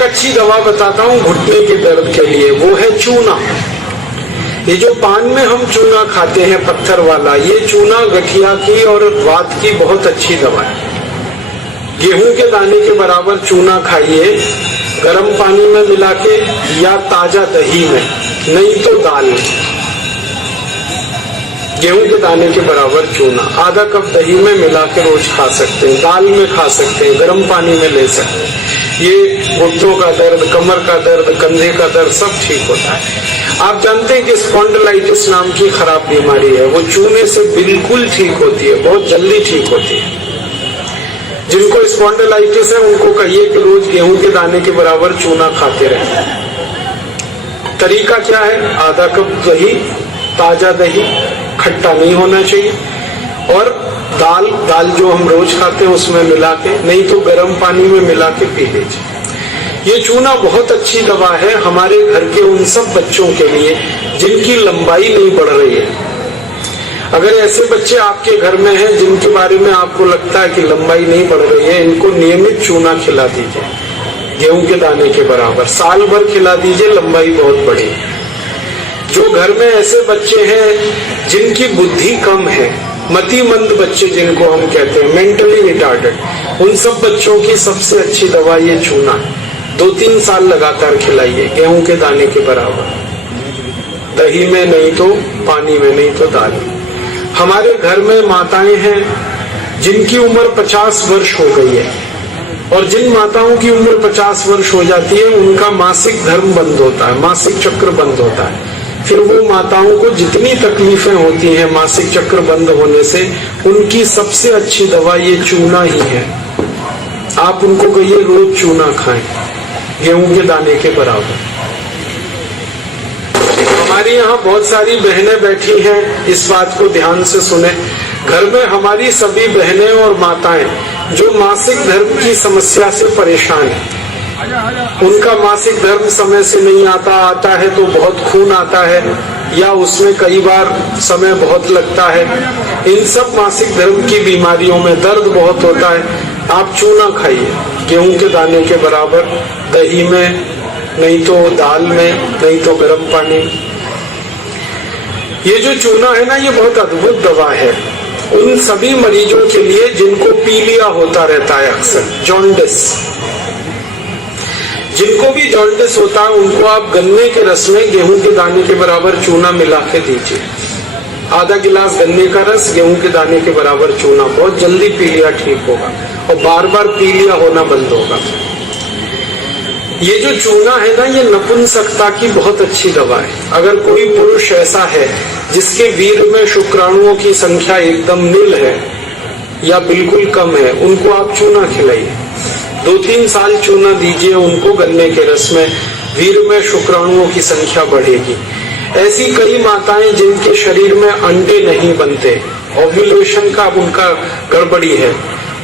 एक अच्छी दवा बताता हूँ घुटने के दर्द के लिए, वो है चूना। ये जो पान में हम चूना खाते हैं पत्थर वाला, ये चूना गठिया की और वात की बहुत अच्छी दवा है। गेहूं के दाने के बराबर चूना खाइए, गर्म पानी में मिला के या ताजा दही में, नहीं तो दाल में। गेहूं के दाने के बराबर चूना आधा कप दही में मिला के रोज खा सकते हैं, दाल में खा सकते हैं, गर्म पानी में ले सकते हैं। ये घुटनों का दर्द, कमर का दर्द, कंधे का दर्द सब ठीक होता है। आप जानते हैं कि स्पॉन्डिलाइटिस नाम की खराब बीमारी है, वो चूने से बिल्कुल ठीक होती है, बहुत जल्दी ठीक होती है। जिनको स्पॉन्डिलाइटिस है उनको कहिए कि रोज गेहूं के दाने के बराबर चूना खाते रहें। तरीका क्या है? आधा कप दही, ताजा दही, खट्टा नहीं होना चाहिए, और दाल जो हम रोज खाते हैं उसमें मिला के, नहीं तो गर्म पानी में मिला के पी लीजिए। ये चूना बहुत अच्छी दवा है हमारे घर के उन सब बच्चों के लिए जिनकी लंबाई नहीं बढ़ रही है। अगर ऐसे बच्चे आपके घर में हैं जिनके बारे में आपको लगता है कि लंबाई नहीं बढ़ रही है, इनको नियमित चूना खिला दीजिए, गेहूं के दाने के बराबर, साल भर खिला दीजिए, लंबाई बहुत बढ़ी। जो घर में ऐसे बच्चे हैं जिनकी बुद्धि कम है, मतिमंद बच्चे जिनको हम कहते हैं, मेंटली रिटार्डेड, उन सब बच्चों की सबसे अच्छी दवा ये चूना। 2-3 साल लगातार खिलाइए, गेहूं के दाने के बराबर, दही में नहीं तो पानी में, नहीं तो दाल में। हमारे घर में माताएं हैं जिनकी उम्र 50 वर्ष हो गई है, और जिन माताओं की उम्र 50 वर्ष हो जाती है उनका मासिक धर्म बंद होता है, मासिक चक्र बंद होता है। फिर वो माताओं को जितनी तकलीफें होती हैं मासिक चक्र बंद होने से, उनकी सबसे अच्छी दवा ये चूना ही है। आप उनको कहिए रोज चूना खाएं, गेहूं के दाने के बराबर। हमारी यहाँ बहुत सारी बहनें बैठी हैं, इस बात को ध्यान से सुने। घर में हमारी सभी बहनें और माताएं जो मासिक धर्म की समस्या से परेशान हैं, उनका मासिक धर्म समय से नहीं आता है तो बहुत खून आता है, या उसमें कई बार समय बहुत लगता है, इन सब मासिक धर्म की बीमारियों में दर्द बहुत होता है। आप चूना खाइए, गेहूं के दाने के बराबर, दही में, नहीं तो दाल में, नहीं तो गर्म पानी। ये जो चूना है ना, ये बहुत अद्भुत दवा है उन सभी मरीजों के लिए जिनको पीलिया होता रहता है, अक्सर जॉन्डिस। जिनको भी जॉन्डिस होता है उनको आप गन्ने के रस में गेहूं के दाने के बराबर चूना मिला के दीजिए। आधा गिलास गन्ने का रस, गेहूं के दाने के बराबर चूना, बहुत जल्दी पीलिया ठीक होगा और बार बार पीलिया होना बंद होगा। ये जो चूना है ना, ये नपुंसकता की बहुत अच्छी दवा है। अगर कोई पुरुष ऐसा है जिसके वीर्य में शुक्राणुओं की संख्या एकदम नील है या बिल्कुल कम है, उनको आप चूना खिलाइए। 2-3 साल चूना दीजिए उनको गन्ने के रस में, वीर्य में शुक्राणुओं की संख्या बढ़ेगी। ऐसी कई माताएं जिनके शरीर में अंडे नहीं बनते, ओव्यूलेशन का उनका गड़बड़ी है,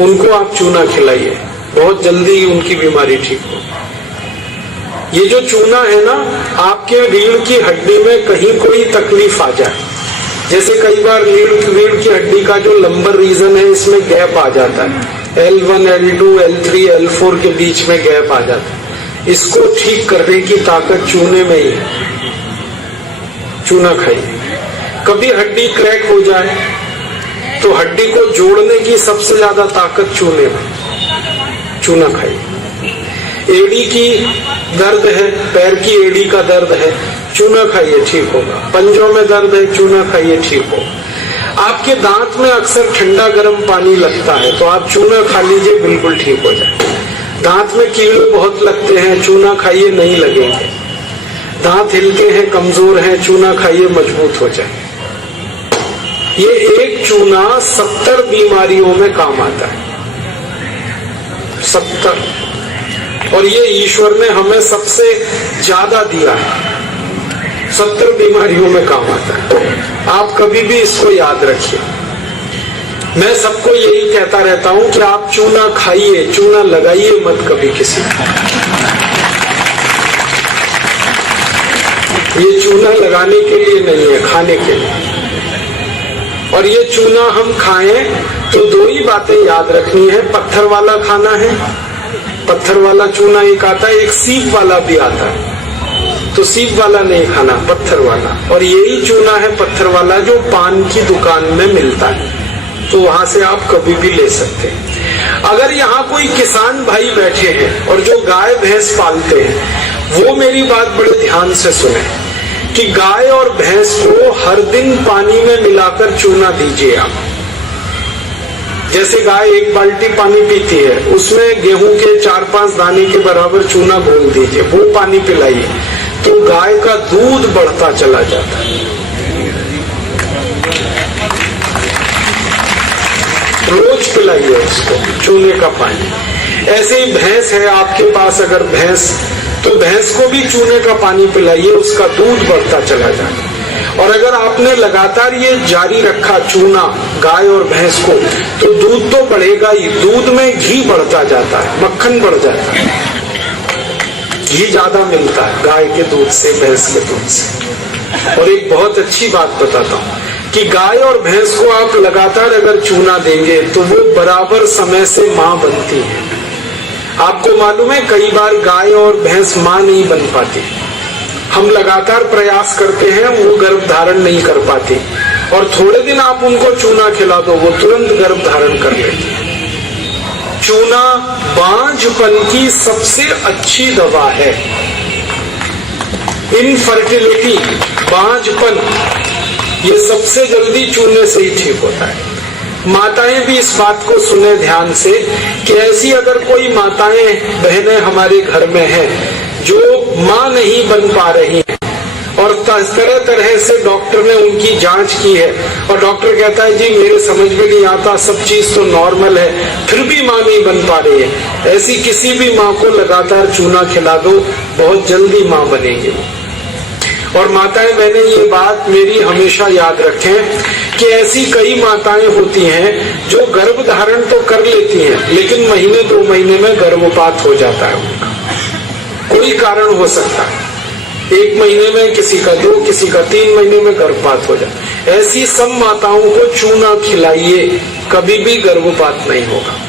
उनको आप चूना खिलाइए, बहुत जल्दी उनकी बीमारी ठीक हो। ये जो चूना है ना, आपके रीढ़ की हड्डी में कहीं कोई तकलीफ आ जाए, जैसे कई बार रीढ़ की हड्डी का जो लंबर रीजन है इसमें गैप आ जाता है, L1, L2, L3, L4 के बीच में गैप आ जाता है, इसको ठीक करने की ताकत चूने में ही है। चूना खाइए। कभी हड्डी क्रैक हो जाए तो हड्डी को जोड़ने की सबसे ज्यादा ताकत चूने में, चूना खाइए। एड़ी की दर्द है, पैर की एड़ी का दर्द है, चूना खाइए, ठीक होगा। पंजों में दर्द है, चूना खाइए, ठीक होगा। आपके दांत में अक्सर ठंडा गर्म पानी लगता है तो आप चूना खा लीजिए, बिल्कुल ठीक हो जाए। दांत में कीड़े बहुत लगते हैं, चूना खाइए, नहीं लगेंगे। दांत हिलके हैं, कमजोर हैं, चूना खाइए, मजबूत हो जाए। ये एक चूना 70 बीमारियों में काम आता है, 70। और ये ईश्वर ने हमें सबसे ज्यादा दिया है, 70 बीमारियों में काम आता है। आप कभी भी इसको याद रखिए। मैं सबको यही कहता रहता हूं कि आप चूना खाइए, चूना लगाइए मत कभी किसी को। ये चूना लगाने के लिए नहीं है, खाने के लिए। और ये चूना हम खाएं तो 2 ही बातें याद रखनी है, पत्थर वाला खाना है पत्थर वाला चूना एक आता है, एक सीप वाला भी आता है। तो सीप वाला नहीं खाना, पत्थर वाला। और यही चूना है पत्थर वाला जो पान की दुकान में मिलता है, तो वहां से आप कभी भी ले सकते हैं। अगर यहाँ कोई किसान भाई बैठे हैं और जो गाय भैंस पालते हैं, वो मेरी बात बड़े ध्यान से सुने कि गाय और भैंस को हर दिन पानी में मिलाकर चूना दीजिए आप। जैसे गाय 1 बाल्टी पानी पीती है, उसमें गेहूं के 4-5 दाने के बराबर चूना घोल दीजिए, वो पानी पिलाइए, तो गाय का दूध बढ़ता चला जाता है। रोज पिलाइए उसको चूने का पानी। ऐसे ही भैंस है आपके पास, अगर भैंस, तो भैंस को भी चूने का पानी पिलाइए, उसका दूध बढ़ता चला जाता है। और अगर आपने लगातार ये जारी रखा चूना गाय और भैंस को, तो दूध तो बढ़ेगा ही, दूध में घी बढ़ता जाता है, मक्खन बढ़ जाता है, घी ज्यादा मिलता है गाय के दूध से, भैंस के दूध से। और एक बहुत अच्छी बात बताता हूँ कि गाय और भैंस को आप लगातार अगर चूना देंगे तो वो बराबर समय से माँ बनती है। आपको मालूम है कई बार गाय और भैंस माँ नहीं बन पाती, हम लगातार प्रयास करते हैं, वो गर्भ धारण नहीं कर पाती, और थोड़े दिन आप उनको चूना खिला दो, वो तुरंत गर्भ धारण कर लेती है। चूना बांझपन की सबसे अच्छी दवा है। इनफर्टिलिटी, बांझपन, ये सबसे जल्दी चूने से ही ठीक होता है। माताएं भी इस बात को सुने ध्यान से कि ऐसी अगर कोई माताएं बहनें हमारे घर में हैं जो मां नहीं बन पा रही हैं, और तरह तरह से डॉक्टर ने उनकी जांच की है, और डॉक्टर कहता है जी मेरे समझ में नहीं आता, सब चीज तो नॉर्मल है, फिर भी मां नहीं बन पा रही है, ऐसी किसी भी मां को लगातार चूना खिला दो, बहुत जल्दी मां बनेगी। और माताएं बहनें ये बात मेरी हमेशा याद रखें कि ऐसी कई माताएं होती हैं जो गर्भ धारण तो कर लेती हैं, लेकिन महीने 2 महीने में गर्भपात हो जाता है उनका, कोई कारण हो सकता है। 1 महीने में किसी का 2, किसी का 3 महीने में गर्भपात हो जाता है। ऐसी सब माताओं को चूना खिलाइए, कभी भी गर्भपात नहीं होगा।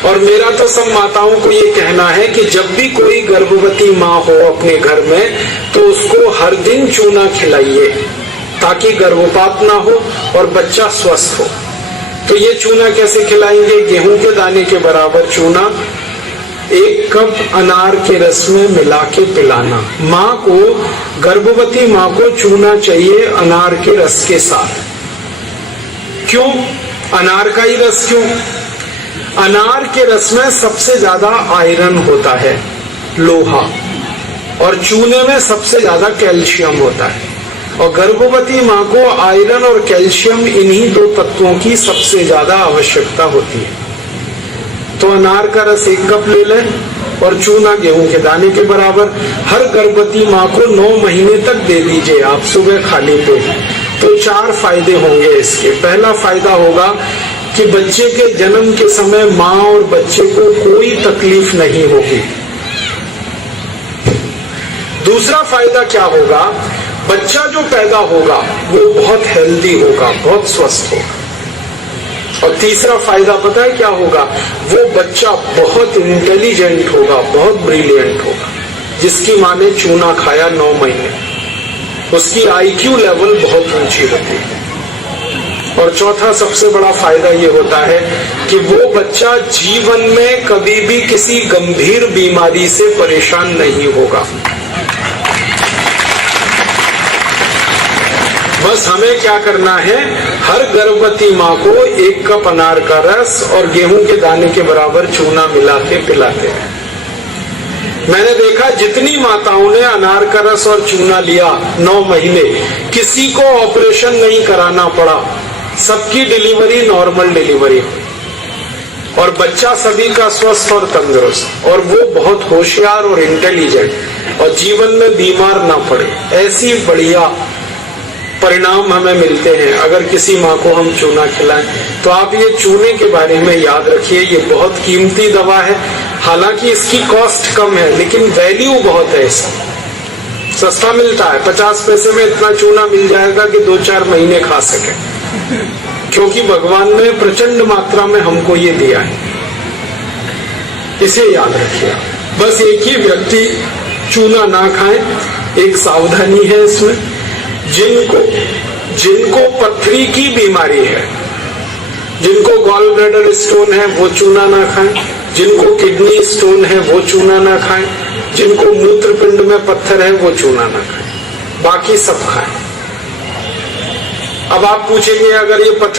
और मेरा तो सब माताओं को ये कहना है कि जब भी कोई गर्भवती माँ हो अपने घर में, तो उसको हर दिन चूना खिलाइए ताकि गर्भपात ना हो और बच्चा स्वस्थ हो। तो ये चूना कैसे खिलाएंगे? गेहूं के दाने के बराबर चूना 1 कप अनार के रस में मिला के पिलाना। माँ को, गर्भवती माँ को चूना चाहिए अनार के रस के साथ। क्यों अनार का ही रस? क्यों? अनार के रस में सबसे ज्यादा आयरन होता है, लोहा, और चूने में सबसे ज्यादा कैल्शियम होता है। और गर्भवती माँ को आयरन और कैल्शियम, इन्हीं 2 तत्वों की सबसे ज्यादा आवश्यकता होती है। तो अनार का रस 1 कप ले लें और चूना गेहूं के दाने के बराबर हर गर्भवती माँ को 9 महीने तक दे दीजिए आप, सुबह खाली पेट। तो 4 फायदे होंगे इसके। पहला फायदा होगा कि बच्चे के जन्म के समय माँ और बच्चे को कोई तकलीफ नहीं होगी। दूसरा फायदा क्या होगा? बच्चा जो पैदा होगा वो बहुत हेल्दी होगा, बहुत स्वस्थ होगा। और तीसरा फायदा पता है क्या होगा? वो बच्चा बहुत इंटेलिजेंट होगा, बहुत ब्रिलियंट होगा। जिसकी माँ ने चूना खाया 9 महीने, उसकी IQ लेवल बहुत ऊंची होती है। और चौथा सबसे बड़ा फायदा ये होता है कि वो बच्चा जीवन में कभी भी किसी गंभीर बीमारी से परेशान नहीं होगा। बस हमें क्या करना है? हर गर्भवती माँ को 1 कप अनार का रस और गेहूं के दाने के बराबर चूना मिला के पिलाते हैं। मैंने देखा जितनी माताओं ने अनार का रस और चूना लिया 9 महीने, किसी को ऑपरेशन नहीं कराना पड़ा, सबकी डिलीवरी नॉर्मल डिलीवरी, और बच्चा सभी का स्वस्थ और तंदुरुस्त, और वो बहुत होशियार और इंटेलिजेंट, और जीवन में बीमार ना पड़े। ऐसी बढ़िया परिणाम हमें मिलते हैं अगर किसी माँ को हम चूना खिलाएं। तो आप ये चूने के बारे में याद रखिए, ये बहुत कीमती दवा है। हालांकि इसकी कॉस्ट कम है, लेकिन वैल्यू बहुत है इसका। सस्ता मिलता है, 50 पैसे में इतना चूना मिल जाएगा कि 2-4 महीने खा सके, क्योंकि भगवान ने प्रचंड मात्रा में हमको ये दिया है। इसे याद रखिए। बस एक ही व्यक्ति चूना ना खाए, एक सावधानी है इसमें। जिनको पथरी की बीमारी है, जिनको गॉल ब्लैडर स्टोन है, वो चूना ना खाएं। जिनको किडनी स्टोन है, वो चूना ना खाएं। जिनको मूत्रपिंड में पत्थर है, वो चूना ना खाएं। बाकी सब खाएं। अब आप पूछेंगे, अगर ये पत्थर